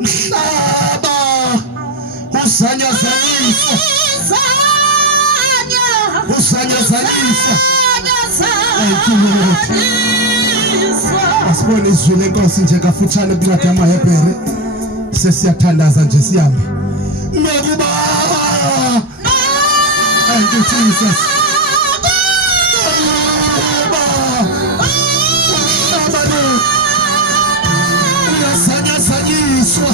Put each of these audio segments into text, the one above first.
umhlaba usanyazanyiswa usanyazanyiswa. Thank you Lord. Asibone izwi lenkosi nje kafutshane kuncwadi yamaHebhere sesiyathandaza nje sihambe. Nokuba thank you Jesus. Usanyazanyiswa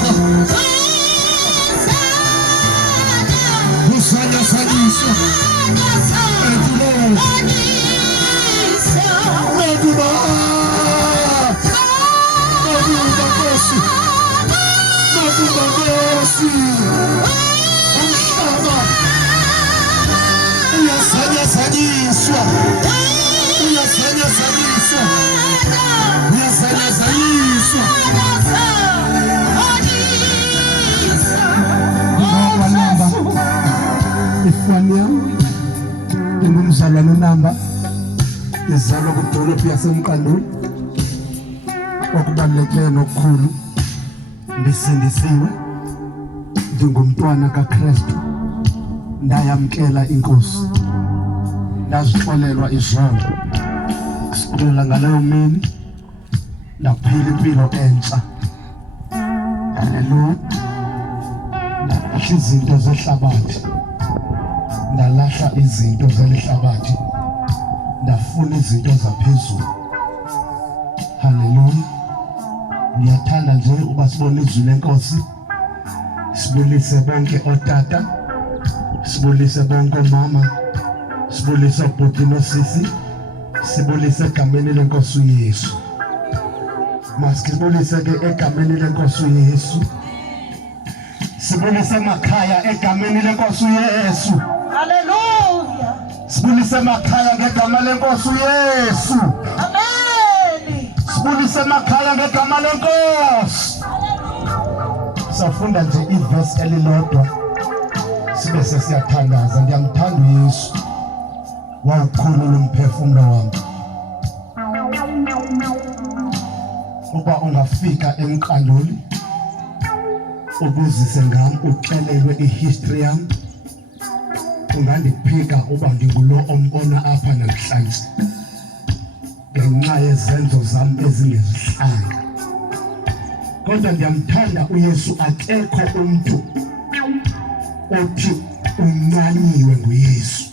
usanyazanyiswa. Thank you Lord. Nokuba umhlaba uyasanyazanyiswa uyasanyazanyiswa uyasanyazanyiswa. Namba ifani yami ingumzalwane Namba izalwa kudolophu yaseMkanduli. Okubalulekile nokukhulu ngisindisiwe ngingumntwana kaKristu, ndayamkela inkosi, ndazixolelwa izono. Kusukela ngaleyo mini ndaphila impilo entsha. Haleluya. Ndalahla izinto zehlabathi, ndalahla izinto zelihlabathi, ndafuna izinto zaphezulu. Haleluya. Ngiyathanda nje uba sibone izwi lenkosi, sibulise bonke otata, sibulise bonke omama, sibulise obhuti nosisi, sibulise egameni lenkosi uYesu. Masibulise ke egameni lenkosi uYesu. Sibulise emakhaya egameni lenkosi uYesu. Haleluya. Sibulise emakhaya ngegama lenkosi uYesu. Amen. Sibulise emakhaya ngegama lenkosi. Safunda nje iverse elilodwa sibe sesiyathandaza. Ngiyamthanda uYesu, wawukhulula umphefumulo wami. Uba ungafika eMkanduli ubuzise ngami, uxelelwe ihistory yami, ungandiphika uba ngingulo ombona apha namhlanje ngenxa yezenzo zami ezingezihlanga. Kodwa ngiyamthanda uYesu, akekho umuntu othi unyanyiwe nguYesu.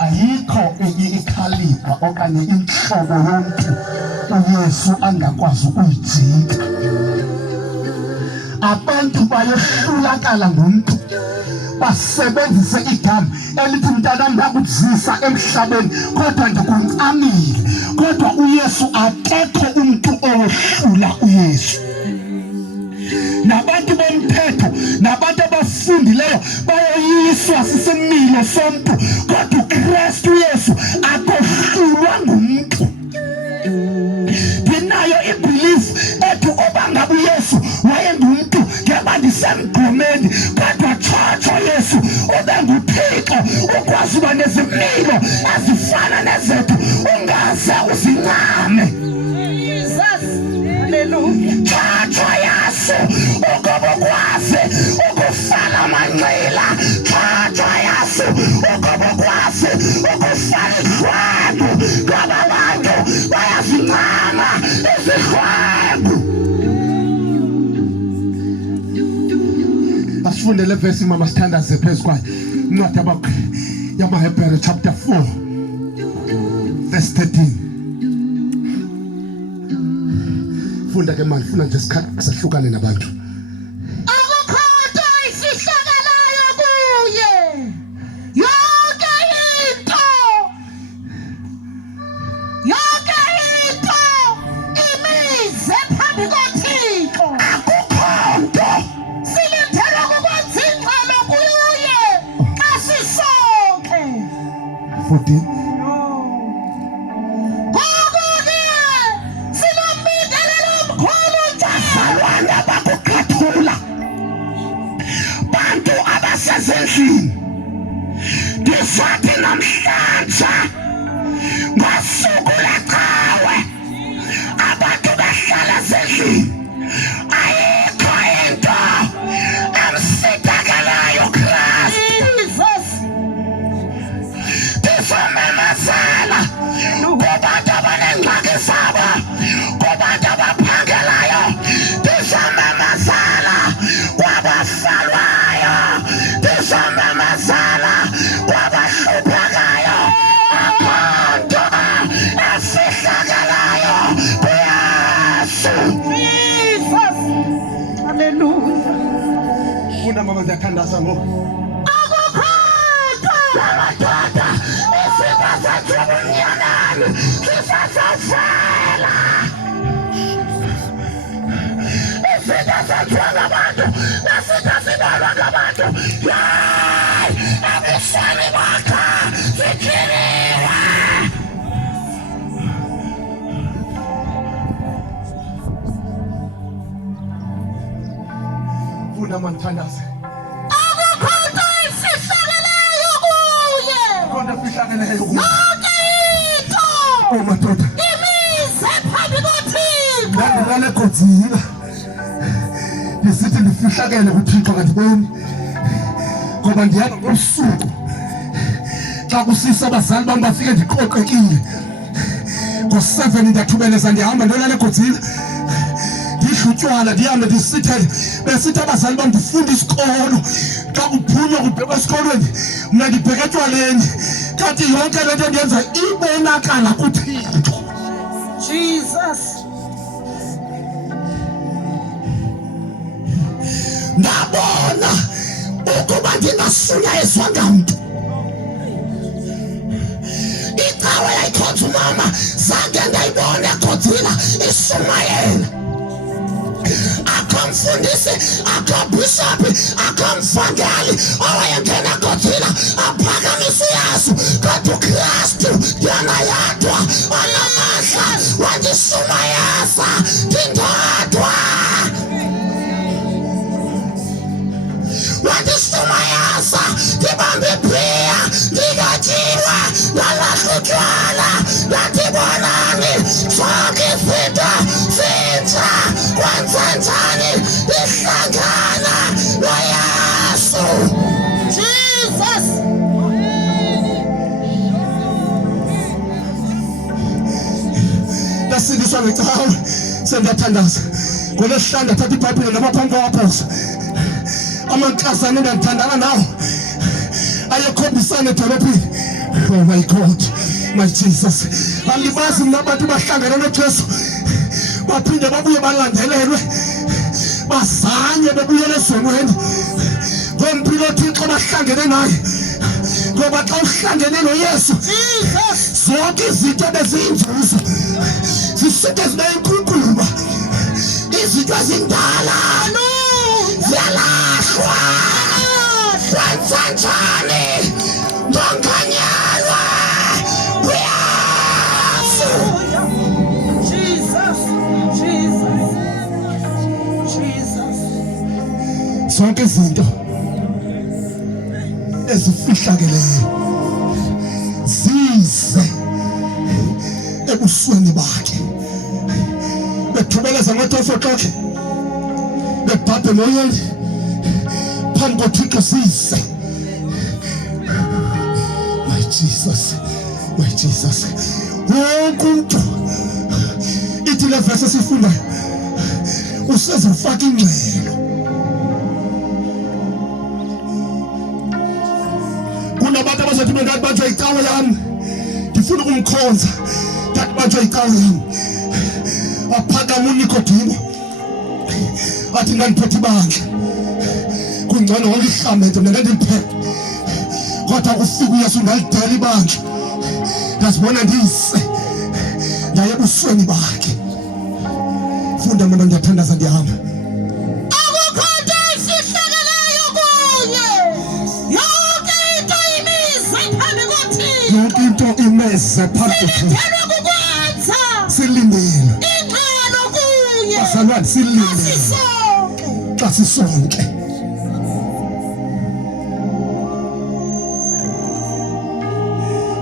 Ayikho ikhaliba okanye inhlobo yomuntu uYesu angakwazi ukuyijika. Abantu bayehlulakala ngomuntu, basebenzise igama elithi mntanami ngakuzisa emhlabeni kodwa ngikuncamile. Kodwa uYesu, akekho umuntu owehlula uYesu. Nabantu bomthetho nabantu abafundileyo bayoyiswa sisimilo somuntu, kodwa uKristu Yesu akohlulwa ngumuntu. Nginayo ibelief ethi oba ngabe uYesu wayengumuntu ngeba ndisemgomeni, kodwa tshotsho Yesu ubenguThixo, ukwazi uba nezimilo ezifana nezethu ungaze uzincame. Haleluya. Tshotsho Yesu ukuba ukwazi ukufala amanxila. Tshotsho Yesu ukuba ukwazi ukufala ihlwempu ngoba abantu bayazincama izihlwempu. Basifunde le verse mama sithandaze phezu kwayo. Incwadi yamaHebhere chapter 4 verse 13. Funda ke manje, funa nje isikhathi sahlukane nabantu. Akukho into ifihlakalayo kuye. Yonke into imize phambi koThixo. Akukho nto Silethelwa kukwenza ingcwele kuye xa sisonke. 14. Bantu abasezindlini ndizathi namhlanje ngosuku lecawe abantu bahlala ezindlini ayikho into emsithakalayo Kristu. Jesus. Ndizomemezela kubantu abanengxaki zabo, kubantu abaphangelayo. Ndizomemezela kwabasalwayo, ndizomemezela kwabahluphekayo. Abantu afihlakalayo kuYesu. Jesus. Hallelujah. Funda mama, ndiyathandaza ngoku. Amadoda isifo sasebunyameni sisasafela. Isifo saziwa ngabantu nasitha sibalwa ngabantu. Hayi, abusane bakha sikhiriwe. Funda mama, ndithandaze. Akukho isihlakalayo kuye. Kodwa fihlakeleyo Yonke into madoda. imize phambi koThixo. Ngandilale Godzilla ndisithi ndifihlakele kuThixo kandiboni, ngoba ndihamba ngosuku xa kusisa abazali bam bafike ndiqoqekile. Ngo-7 ndiyathubeleza ndihamba ndolale Godzilla, ndidla utywala ndihambe ndisithele. Besithi abazali bam ndifunda isikolo, xa kuphunywa kubhekwa esikolweni mna ndibheka etywaleni, kanti yonke le nto ndiyenza ibonakala kuThixo. Jesus. Ndabona ukuba ndingasunyayiswa ngamntu. Icawe yayikhonza umama, zange ndayibona eGodzilla ishumayela. Akho mfundisi, akho bishophi, akho mvangeli owayengena eGodzilla aphakamisa uYesu, kodwa uKristu yena yedwa onamandla wandishumayeza ndindodwa. Wandishumayeza ndibambe ibhiya ndikatyiwa ndalahla utywala ndandibonani zonke izinto zintsha. Kwenze njani ihlangana noYesu? Jesus. Ndasindiswa ngecawe, sendiyathandaza. ngoLwesihlanu ndathatha iBhayibhile namaphambi kwaphosa. Amankazana endandithandana nawo ayekhombisana edolophini. Oh my God, my Jesus. Andibazi mna abantu bahlangana noJesu baphinde babuye balandelelwe bazanye bebuyele ezonweni. Ngompilo uThixo bahlangene naye, ngoba xa uhlangene noYesu zonke izinto ebeziyinzuzo zisuke zibe yinkunkuma. Izinto ezindala ziyalahlwa. Kwenza njani ndonganyelwa kuYesu? Jesus. Jesus. Jesus. Zonke izinto ezifihlakeleyo zize ebusweni bakhe. Bethubeleza ngo-12 o'clock bebhabhe moyeni phambi koThixo zize. My Jesus, my Jesus. Wonke umuntu ithi le verse esifundayo usezofaka ingxelo. Kunabantu abazothi mina ndabanjwa icawe yami, ndifuna ukumkhonza, ndabanjwa icawe yami. Aphakama uNikodimo athi ngandiphethe ibandla, kungcono ngolihlamente mina ndandiliphethe, kodwa kufika uYesu ngalidela ibandla, ndazibona ndiyise ndaye ebusweni bakhe. Funda mina, ndiyathandaza ndihamba. Akukho nto efihlakeleyo kuye. Yonke into imize phambi koThixo. Yonke into imeze phambi koThixo. Silindelwe kukwenza Silindele ingxelo kuye. bazalwane, silindele Asisonke. xa sisonke.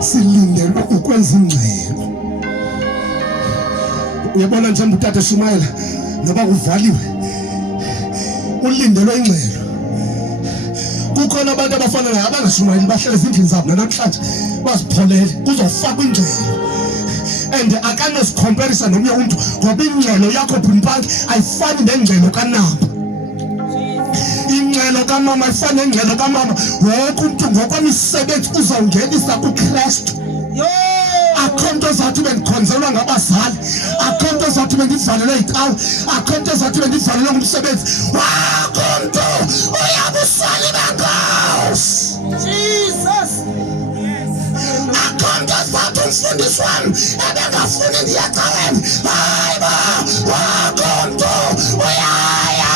Silindelwe ukwenza ingxelo. Uyabona njengoba uTata Shumayela noba kuvaliwe ulindelwe ingcelo. Kukhona abantu abafana naye abangashumayeli bahlele ezindlini zabo namhlanje bazipholele kuzofakwa ingcelo. And akanesikhomparisa nomnye umuntu ngoba ingcelo yakho Bhunpanki ayifani nengcelo kaNamba. Ingcelo kamama ayifani nengcelo kamama. Wonke umuntu ngokwemisebenzi uzawungenisa kuKristu. Akho nto ezathi bendikhonzelwa ngabazali, akho nto ezathi bendivalelwe yicawa, akho nto ezathi bendivalelwe ngumsebenzi. Wonke umuntu uyabusali benkosi. Jesus. Akho nto ezathi umfundisi wami ebengafuni ndiye ecaweni. Hayi bo, wonke umuntu uyaya.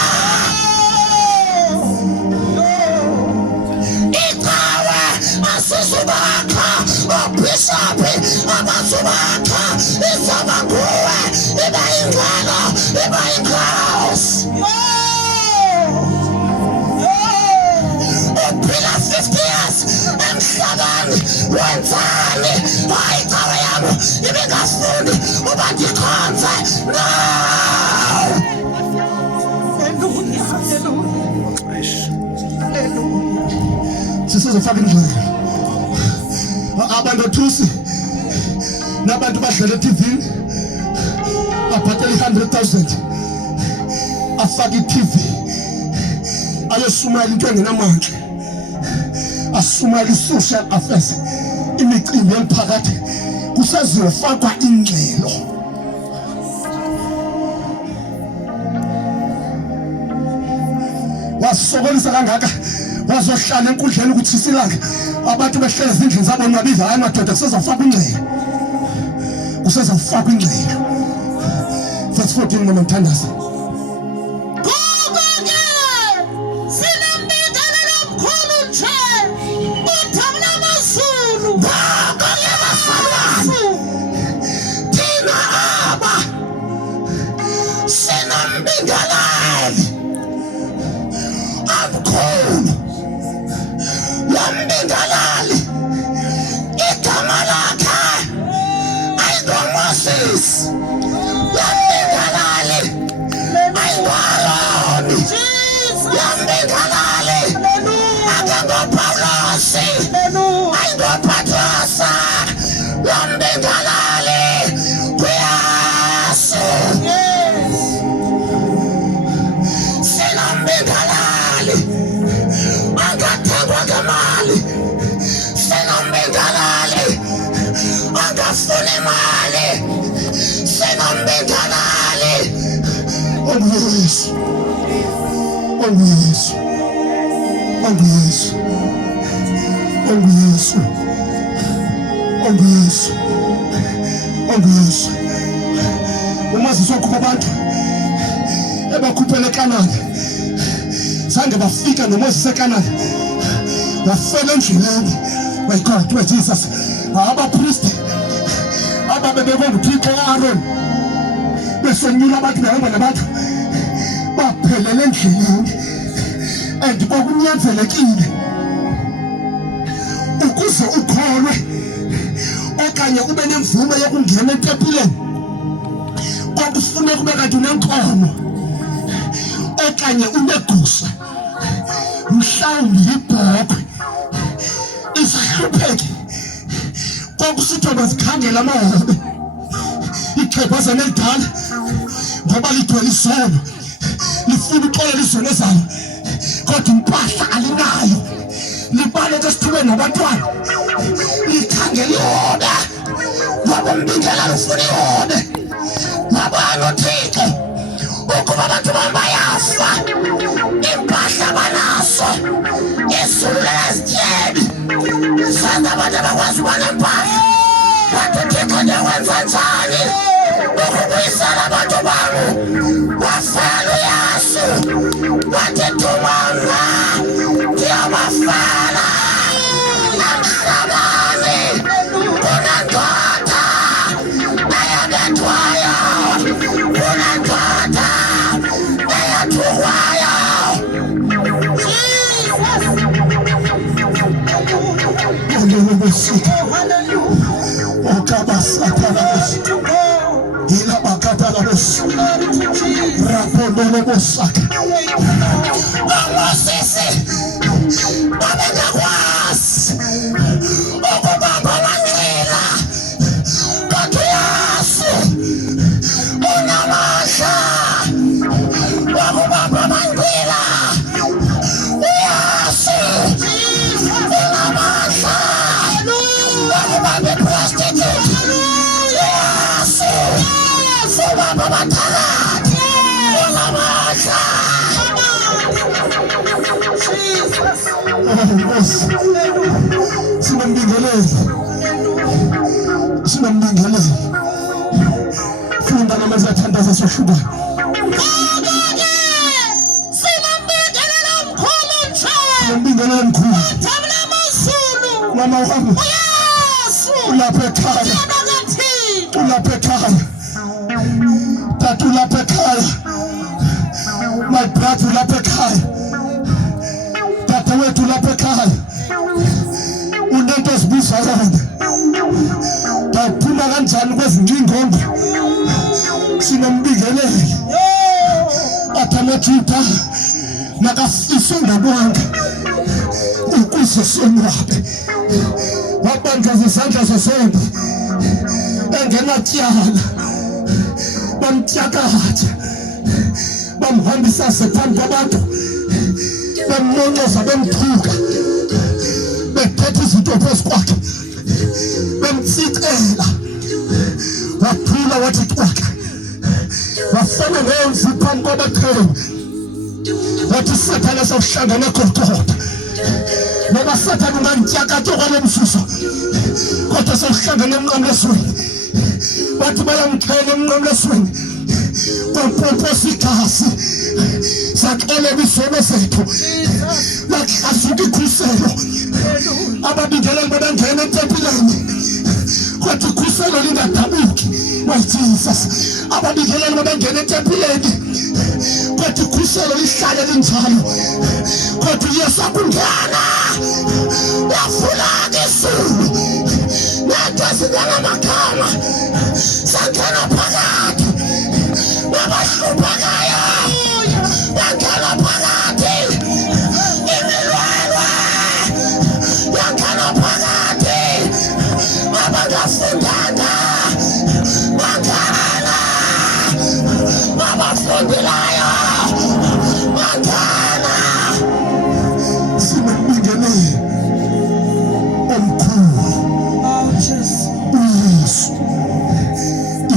Icawe asizubakha obhishopi abazubakha izaba nguwe iba ingcwelo iba inkosi. Uphila 50 years emhlabeni wenzani? Hayi cawe yami ibingafuni uba ndikhonze. No! Sisizofaka indlela abantu thusi nabantu badlala TV abhatala 100,000 afaka iTV ayosumela into engenamandla, asumela i-social affairs, imicimbi yomphakathi, kusazofakwa ingxelo. Wasokolisa kangaka wazohlala enkundleni ukuthi isilanga abantu behlele ezindlini zabo nqabile. Hayi madoda, kusezafakwa ingcelo, kusezafakwa ingcelo. Verse 14 noma mthandaza. Lambingalali igama lakhe ayingomoses. Lambingalali ayingwaloni. Lambingalali akangopawulosi ayingophatrosa. Lambingalali kuyasu. Sinambingalali angathengwa ngemali. Sinambingalali angafuni imali. Sinambingalali onguyesu, onguyesu, onguyesu, onguyesu, onguyesu, onguyesu. Umazisi wakhupha abantu ebakhuphele eKanani, zange bafika noMoses eKanani, wafela endleleni. My God, where Jesus, abapristi ababebekwe nguThixo uAaron besonyula abantu behamba nabantu baphelela endleleni. And kwakunyanzelekile ukuze ukholwe okanye ube nemvume yokungena etempileni, kwakufuneka ube kanti unenkomo okanye unegusha, mhlawumbi yibhokhwe. Izihlupheke kwakusithiwa bazikhangela amahobe, ixhegwazana elidala ngoba ligcwele izono, lifuna uxolela izono zalo kodwa impahla alinayo. Libaleka esithubeni nabantwana likhangela ihobe ngoba umbingelalo ufuna ihobe. Ngabani uThixo ukuba abantu bayafa, impahla banaso, izulu lezityebi, senza abantu abakwazi uba nempahla. Wathi uThixo ndiyawenza njani ukubuyisela abantu bami? Wafela uYesu wathi thumanga ndiyabafela emhlabeni. Kunendoda eyabethwayo, kunendoda eyathukwayo. Jesus. Sibone bosaka. Ngosisi babengakwazi ukubamba amandlela kodwa Yesu unamandla wakubamba amandlela. Yesu unamandla wakubamba iprostitute. Yesu ubamba abathakathi unamandla. Sinambingelele funda noma zathandaza soshuba sinambingelele mkhulu mama wami ulapha ekhaya tatu ulapha ekhaya my brother ulapha ekhaya tata wethu ulapha ekhaya unento ezibuza yona daphuma kanjani kwezincingongo sinambingelele athamethita nakafise ngabonke ukuze sonwabe wabanjwa zizandla zesonto engenatyala bamtyakatha bamhambisa sephambi kwabantu bemnoncoza bemthuka bethetha izinto phezu kwakhe bemtsitela wathula wathi twaka wafana ngemvu phambi kwabathembu wathi Sathane sawuhlangana eGolgotha ngoba Sathane ungantyakatha kwalo msuso kodwa sawuhlangana emnqamlesweni wathi bayamxhela emnqamlesweni kwapomposa igazi saxolela isono zethu lahlasuka ikhuselo ababingeleli babangena etempileni kodwa ikhuselo lingadabuki Jesus ababingeleli babangena etempileni kodwa ikhuselo lihlale linjalo kodwa Yesu akungena yafulaka izulu nathi singamagama sangena phakathi nabahluphakayo yangena phakathi imilwelwe yangena phakathi abangafundanga bangena abafundileyo bangena. sinambingelele omkhulu uYesu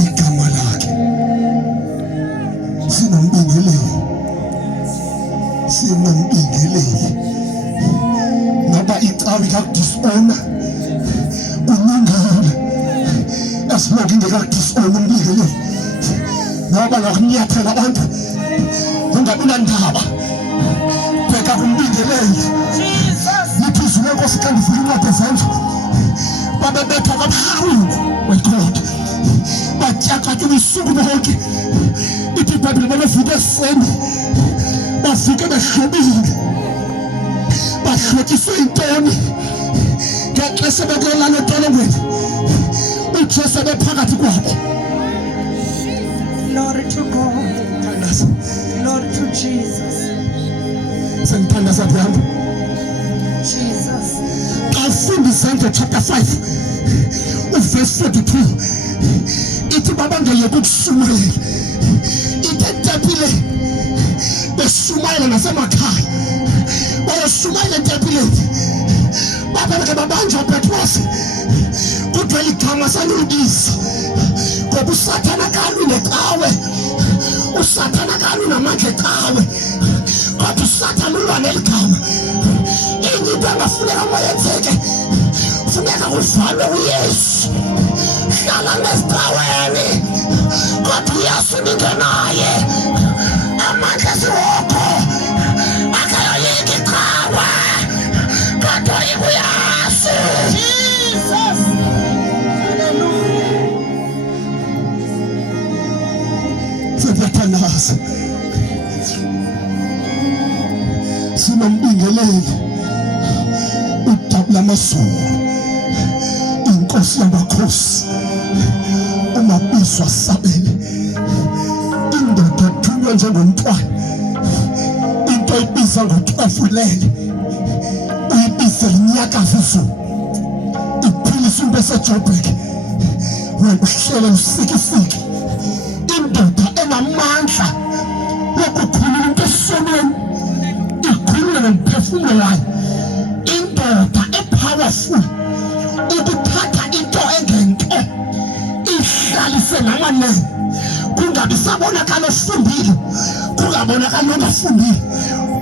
igama lakhe sinambingelele ngoba icawi kakudisona uningale asiloku ingekakudisona umbingelele ngoba ngakunyathela abantu ungabi nandaba bheka kumbingelele yithi izulu lenkosi xa ndivula incwadi ezenzo babebetha kabuhlungu weGod batyakatha ubusuku bonke ithi iBhayibhile babevuka ekuseni bafike behlobile bahlotyiswe intoni ngexesha bekulala entolongweni uJesu bephakathi kwabo. Glory to God. Glory to Jesus. Sengithandaza yami Jesus. Kafunda iZenzo chapter 5 verse 42 ithi babangeyeke ukushumayela ithi etempileni beshumayela nasemakhaya bayashumayela entempileni babeleke babanjwa uPetros kodwa igama salubisa ngoba uSathane akalwi necawe uSathane akalwi namandla ecawe kodwa uSathane ulwa neligama. Into engafuneka mayenzeke funeka kuvalwe uYesu hlala nesicaweni kodwa uYesu ningenaye amandla siwokho akayoyika icawe kodwa uYesu. Jesus. Siyathandaza sinambingelele udabula amazulu inkosi yamakhosi umabizwa sabele indoda ukhulelwe njengomntwana, into ibiza ngo-12 ulele, uyibize linyakaza izulu, iphilisa into eseJoburg, wena uhlela lusikisiki. Indoda enamandla wokukhulula into esonweni, ikhulule nomphefumulo wayo. Indoda epowerful ukuthatha into engento ihlalise namanene, kungabi sabonakala ofundile, kungabonakala ongafundile,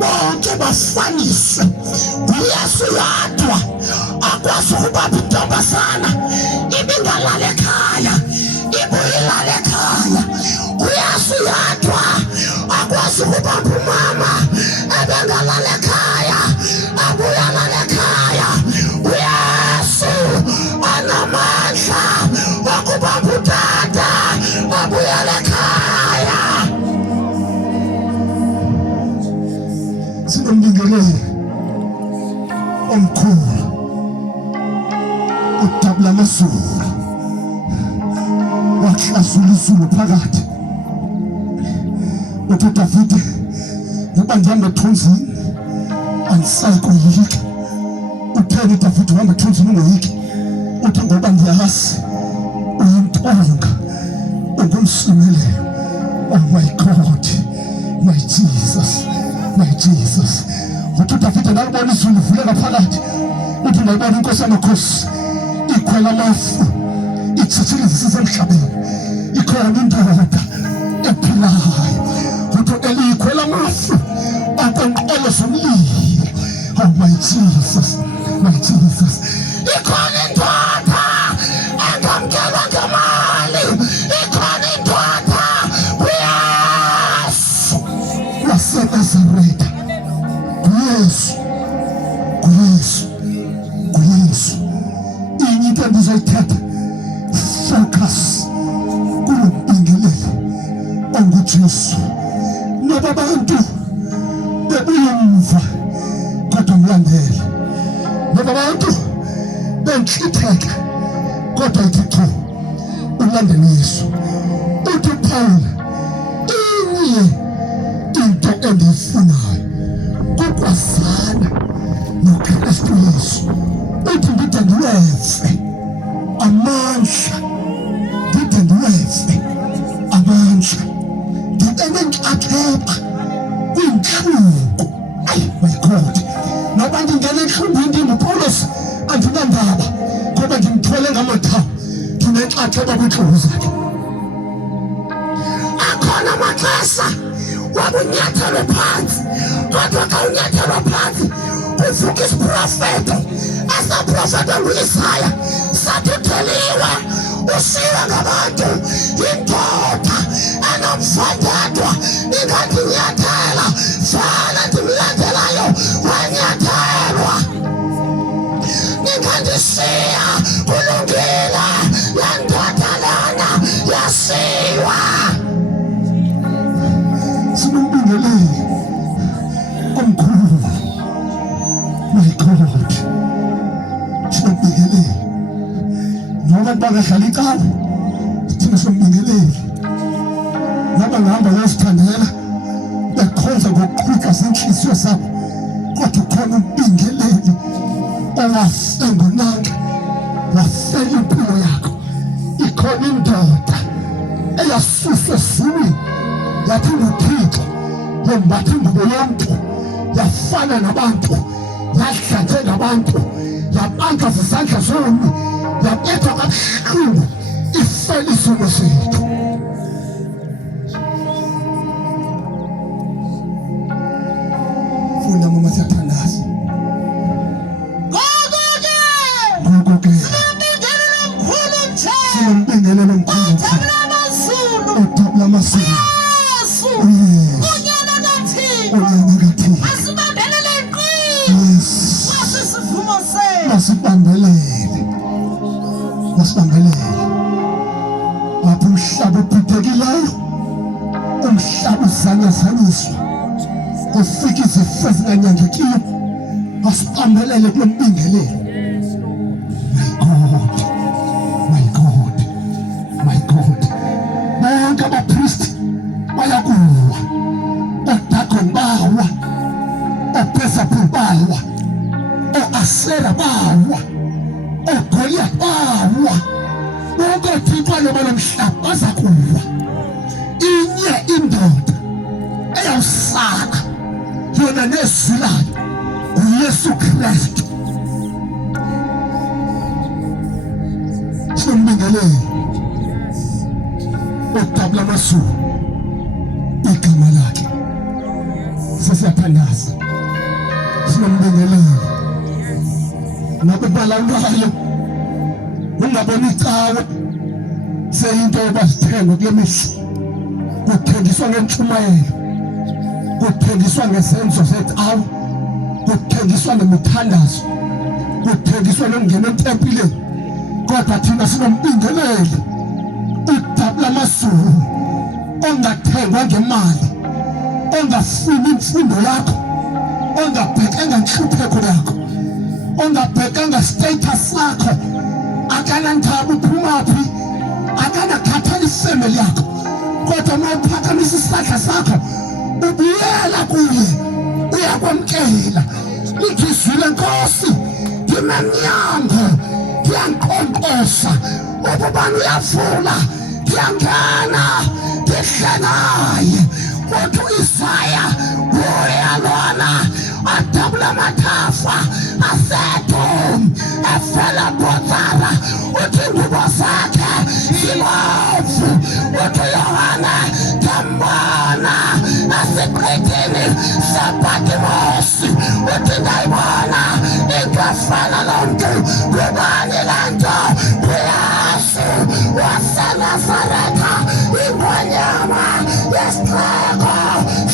bonke bafaniswe. uYesu yadwa akwazi ukubamba intombazana ibingalala ekhaya, ibuyilala ekhaya. uYesu yadwa akwazi ukubamba umama ebengalala ekhaya, abuyalala ekhaya. uYesu anamandla wakubamba utata abuyala ekhaya. Sinomlingeleli omkhulu, udabula amazulu, wahlazula izulu phakathi. Uthi uDavide, ngoba ngihamba ethunzini angisayi kuyika. Utheni uDavide uhamba ethunzini ungoyiki? Uthi ngoba ngiyazi uyintonga, ungumsimelelo. Oh my God, my Jesus, my Jesus. Uthi uDavide ngakubona izulu livuleka phakathi. Uthi ngayibona inkosi yamakhosi ikhwela amafu, ithithilisisa emhlabeni. Ikhona indoda ephilayo. Uthi eliyikhwela amafu akwenqolo zomlilo. Oh my Jesus, my Jesus. Ikhona indoda engamkelwa ngemali. Ikhona indoda uYesu waseNazaretha. uYesu, uYesu, uYesu. Inye into endizoyithetha, focus kulo mbingeleli onguJesu. Noba abantu bebuye umva kodwa mlandele, noba abantu benhlitheka kodwa ithi cha, ulandele Yesu. Uthi Paul, inye into endiyifunayo kukwazana noKristu Yesu. Uthi ngide ndiweve amandla, ngide ndiweve amandla, ndibe nenxaxheba kwintlungu. Ayi, my God, noba ndingena entlungwini ndinguPawulos andinandaba, ngoba ndimthwele ngamathawu, ndinenxaxheba kwiintlungu zakhe. Akhona amaxesha wabunyathelwe phantsi, kodwa xa unyathelwa phantsi kuvuka isiprofeto. Esaprofeto nguIsaya, sathi utheliwe, usiwe ngabantu. Indoda enomfandedwa ingadinyathela, fana ndimlandelayo wanyathelwa. Ningandishiya kulungile, le ndoda lana yasiwa. Sinombingeleli omkhulu, my God, sinombingeleli. Noba bangahlala icala, thina sombingeleli. Noba ngihamba ngazithandela bekhonza ngokuqhubeka zenhliziyo zabo, kodwa ukhona umbingeleli owafe ngonanga, wafela impilo yakho. Ikhona indoda eyasuswa ezulwini yathi nguThixo, yembatha ingubo yomntu, yafana nabantu, yadla njengabantu, yabanjwa zizandla zombi, yabethwa kabuhlungu, ifela izono zethu. Funda mama, siyathandaza. Ngoko-ke sinombingelelo omkhulu, udabula amazulu. Masibambelele apho umhlaba ubhidekileyo, umhlaba uzanyazanyiswa, kufika izifo ezinganyangekiyo. Masibambelele kulo mbingelelo. My God, my God, bonke abapristi bayakuwa. yena esilayo uYesu Kristu. Simbingelele udabula amazulu igama lakhe. Sesiyathandaza simbingelele nabebalangayo ungaboni icawe seyinto ebasithenga kule mihla. Kuthengiswa ngentshumayelo, kuthengiswa ngesenzo zecawe, kuthengiswa nemithandazo, kuthengiswa nokungena entempileni. Kodwa thina sinombingeleli udabula amazulu ongathengwa ngemali, ongafuni imfundo yakho, ongabhekanga inhlupheko yakho, ongabhekanga status sakho, akanandaba uphumaphi, akanakhathela ifemeli yakho. Kodwa mawuphakamisa isandla sakho ubuyela kuye, uyakwamkela. Lithi izwi lenkosi ngimemnyango, ngiyankonkosha, ububani uyavula, ngiyangena ngihle naye. Uthi u-Isaya uyalona adabula amathafa aseDomu efela Bozara. Uthi ingubo zakhe zibomvu. Uthi uYohane ngambona esiqithini sePatimosi. Uthi ndayibona into efana nomntu. Ngubani le nto? uYesu waseNazaretha, iNgonyama yesixeko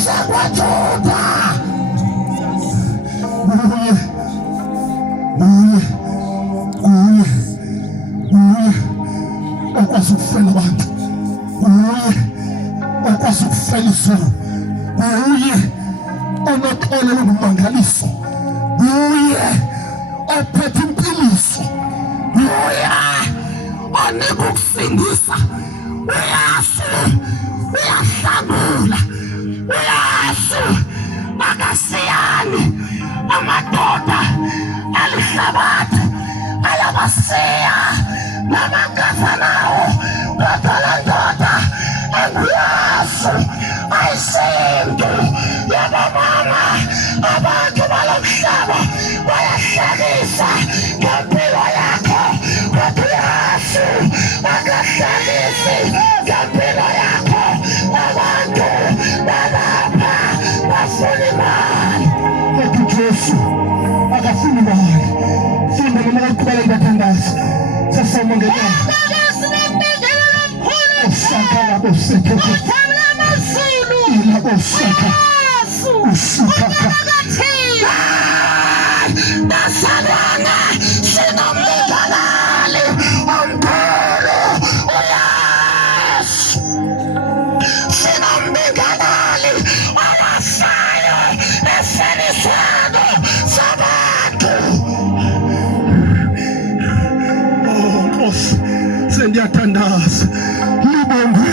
sakwaJuda. Kuye okwazi ukufela abantu, kuye okwazi ukufela izulu, kuye onoxolo olungumangaliso, kuye ophethe impiliso, kuye onika ukusindisa. uYesu uyahlangula, uYesu akasiyani. Amadoda alihlabathi ayabasiya nabangazanawo, kodwa la ndoda enguYesu ayisintu yabamama. Abantu balo mhlaba bayahlekisa ngempilo yakho, kodwa uYesu akahlekisi ngempilo yakho. Abantu balapha bafuna imali, kodwa uJesu akafuni imali. Funda noma kakuqala ngibathandaza sasomongela osaka laboseke laboseka usukaka basalwana sinomlingalali omkhulu uYesu, sinomlingalali olafayo esenisano sabantu. Oh Nkosi, sendiyathandaza libongwe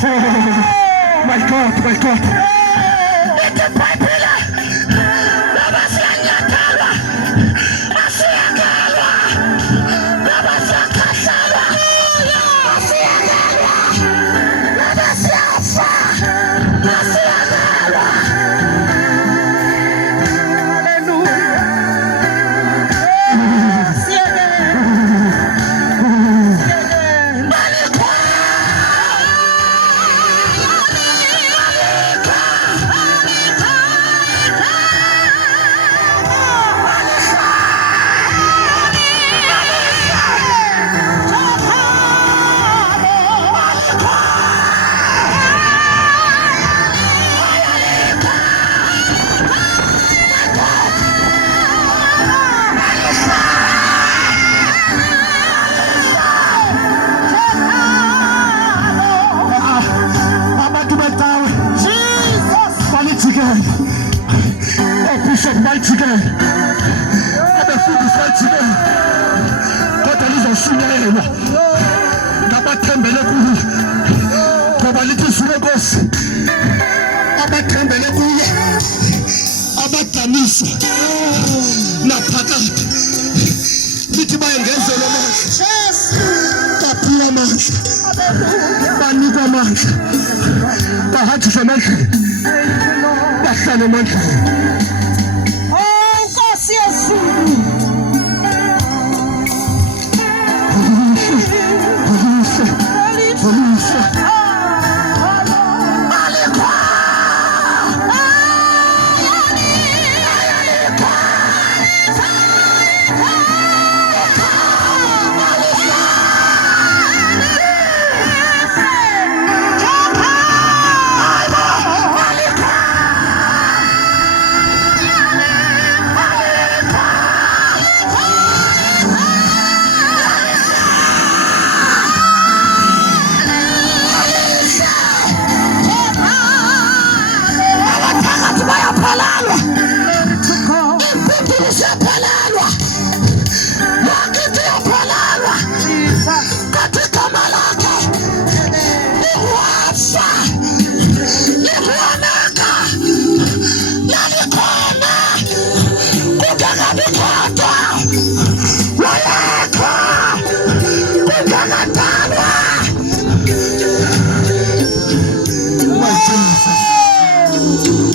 My God, my God. Ite Biblia. Baba siyanyakalwa. Asiyakalwa. Baba siyakhasalwa. Asiyakalwa. Baba siyafa. Asiyakalwa. Mighty God, abafundi God, kodwa lizoshunyelwa ngabathembele kuye, ngoba lithi zile Nkosi abathembele kuye abadaniswa naphakade lithi bayengenzela amandla, baphiwa amandla, banikwa amandla, bahanjiswe emandleni, bahlale emandleni.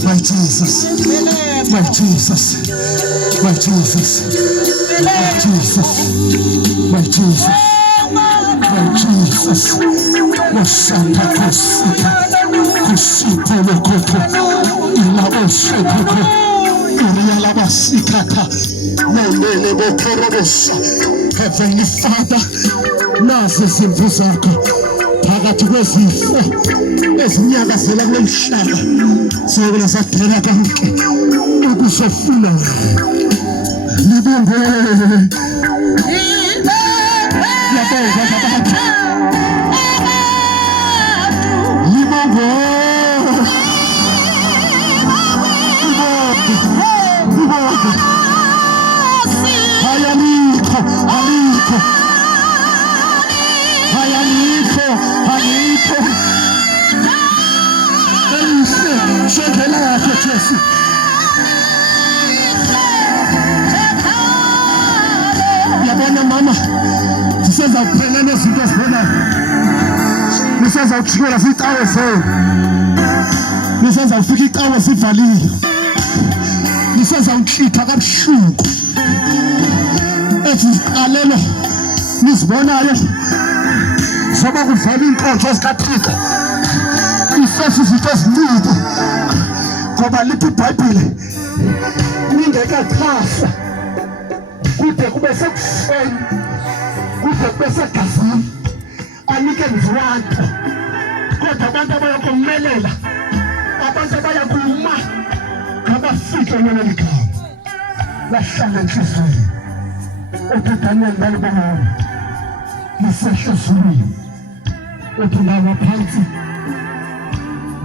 My Jesus, my Jesus, my Jesus, my Jesus, my Jesus, Mashanta Kosika, Kusipo Lokoto, Ilabosoko, Irialabasikaka, Nalele Bokorobosha. Heavenly Father, nazi izimvu zakho phakathi kwezifo ezinyakazela kwemhlaba sokela saphela konke ukusefuna libonge yabonga babantu libonge aliko shekela yakho Jesu yabona mama sisenza kuphela nezinto ezibona nisenza ukujikela sitawe zenu nisenza ufika itawe sivalile nisenza ukhipha kabuhlungu eziqalelo nizibonayo soba kuvela inkonzo ezikaThixo ifesi izinto eziningi ngoba lithi iBhayibhile ningekaqhasa kude kube sekufeni kude kube segazini anike nzwanto kodwa abantu abayakomelela abantu abayakuma ngabafike lelo ligama lahlala enhliziyweni uDaniel balibona lisehlo ezulwini uthi laba phansi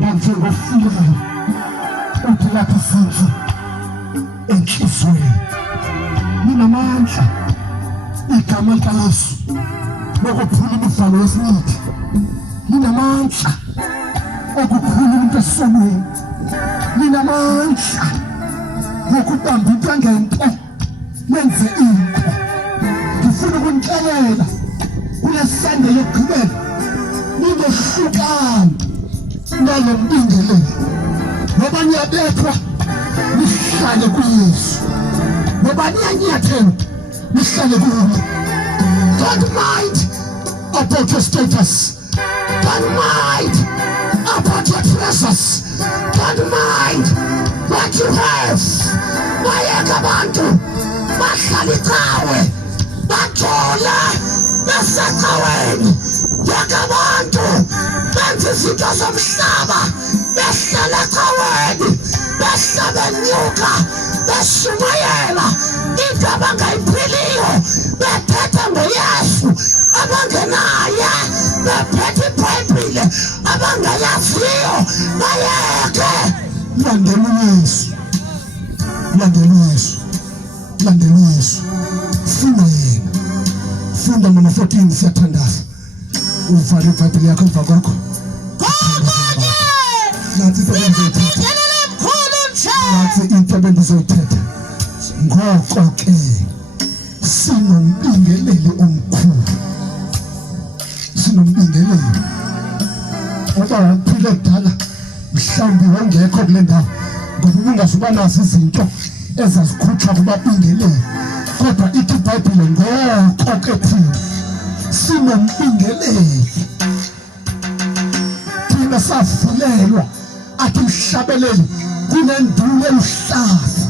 banjengofile uthi lapha futhi enhliziyweni ninamandla igama likaYesu lokuphula imivalo yesinithi ninamandla okukhulu umuntu esonweni linamandla ngokubamba into ngento lenze into. Ngifuna ukunixelela kule Sunday yokugqibela ningehlukana nalo mbingeleli ngoba niyabethwa nihlale kuYesu ngoba niyanyathela nihlale kuye. Don't mind about your status. Don't mind about your treasures. Don't mind what you have. Bayeka abantu bahlala icawe bathola besecaweni. Yeka abantu benza izinto zomhlaba behlala ecaweni behlala benyuka beshumayela into abangayiphiliyo bephethe ngoYesu abangenaye bephethe iBhayibhile abangayaziyo bayeke. Landela uYesu, landela uYesu, landela uYesu. Funa yena. Funda mina 14 siyathandaza. Uvale iBhayibhile yakho emva kwakho. Nathi into bendizoyithetha. Ngoko ke sinombingeleli omkhulu. Sinombingeleli. Ngoba waphile kudala mhlawumbe wangekho kule ndawo ngoba ubungasuba nazo izinto ezazikhutshwa kubabingeleli. Kodwa ithi iBhayibhile ngoko ke thina sinombingeleli. Thina safulelwa athi mhlabeleli kunendulo eluhlaza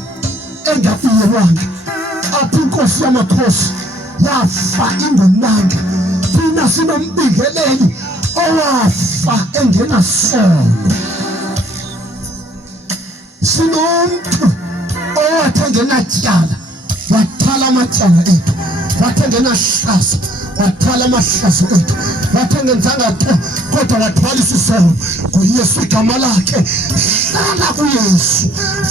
engafiyelwanga apho inkosi yamakhosi yafa ingonanga. Thina sinombingeleli owafa engenasono. Sinomuntu owathi engenatyala wathala amatyala ethu, wathi engenahlazo wathwala amahlazo ethu, wathi engenzanga nto kodwa wathwala isisono. NguYesu igama lakhe. Hlala kuYesu,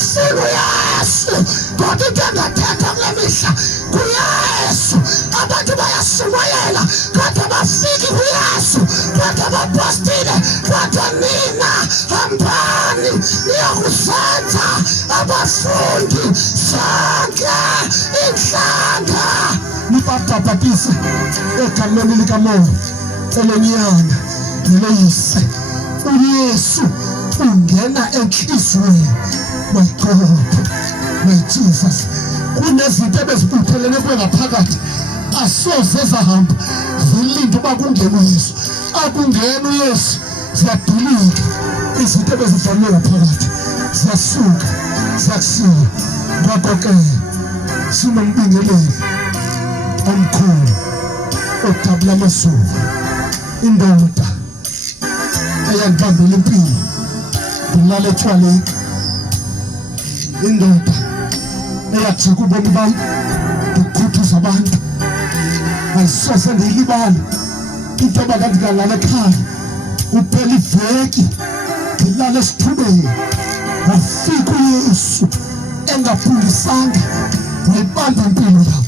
funa uYesu. Kodwa into engathetha kule mihla kuYesu. Abantu bayashumayela kodwa bafiki kuYesu, kodwa bapostile kodwa nina hambani niyokuzenza abafundi sonke inhlanga. Nibabhaphatise egameni likaMoya elenyanga neloyise. uYesu ungena enhliziyweni. My God, my Jesus. Kunezinto ebezibuthelene kuwe ngaphakathi asoze zahamba zilinde uba kungena uYesu. Akungena uYesu ziyadilika izinto ebezivalwe ngaphakathi ziyasuka ziyakusiya. Ngakho ke sinombingeleli omkhulu odabula amazulu, indoda eyandibambela impilo ngilala etshwaleni, indoda eyajika ubomi bami ngokukhuthuza abantu. Ayisoze ndiyilibale into abakade ngalala ekhaya uphela iveki ngilala esithubeni. Wafika uYesu engaphungisanga wayibamba impilo yami.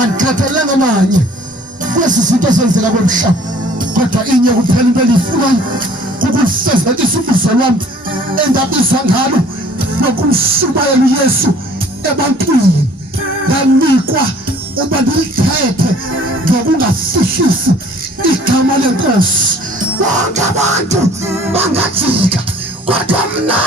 Andikhathalanga nanye kwezi zinto ezenzeka kwemhlaba, kodwa inye kuphela into eliyifunayo kukusezekisa ubizo lwami endabizwa ngalo nokumshumayela uYesu ebantwini. Ndanikwa uba ndilithethe ngokungafihlisi igama lenkosi. Bonke abantu bangajika kodwa mna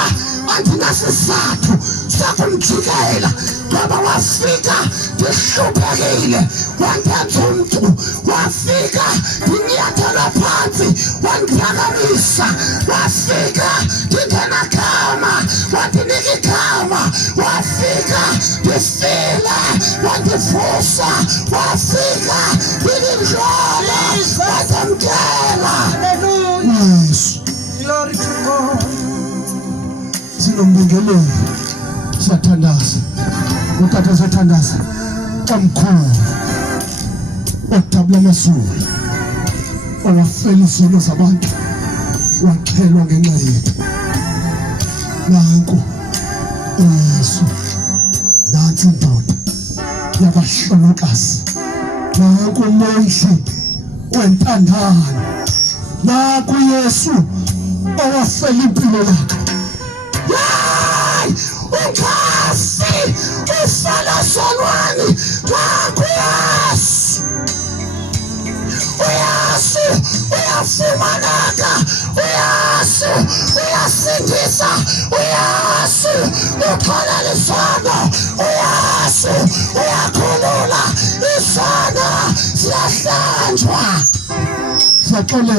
andinasizathu sakumjikela ngoba wafika ndihluphekile wandenza umntu. Wafika ndinyathela phansi wandiphakamisa. Wafika ndingenagama wandinika igama. Wafika ndifile wandivusa. Wafika ndilindlala wazamkela. Yesu. Glory to God. Sinombingeleli siyathandaza. Utata siyathandaza omkhulu odabula amazulu owafela izono zabantu wakhelwa ngenxa yethu. Nanku uYesu, nansi indoda yabahlolokazi, nanku umondli wentandane, nanku uYesu owasela impilo yakho. Ukhasi ufana solwani kwakuyazi. Uyazi uyafumaneka, uyazi uyasindisa, uyazi uthola isono, uyazi uyakhulula, isono siyahlanjwa. Siyaxolela.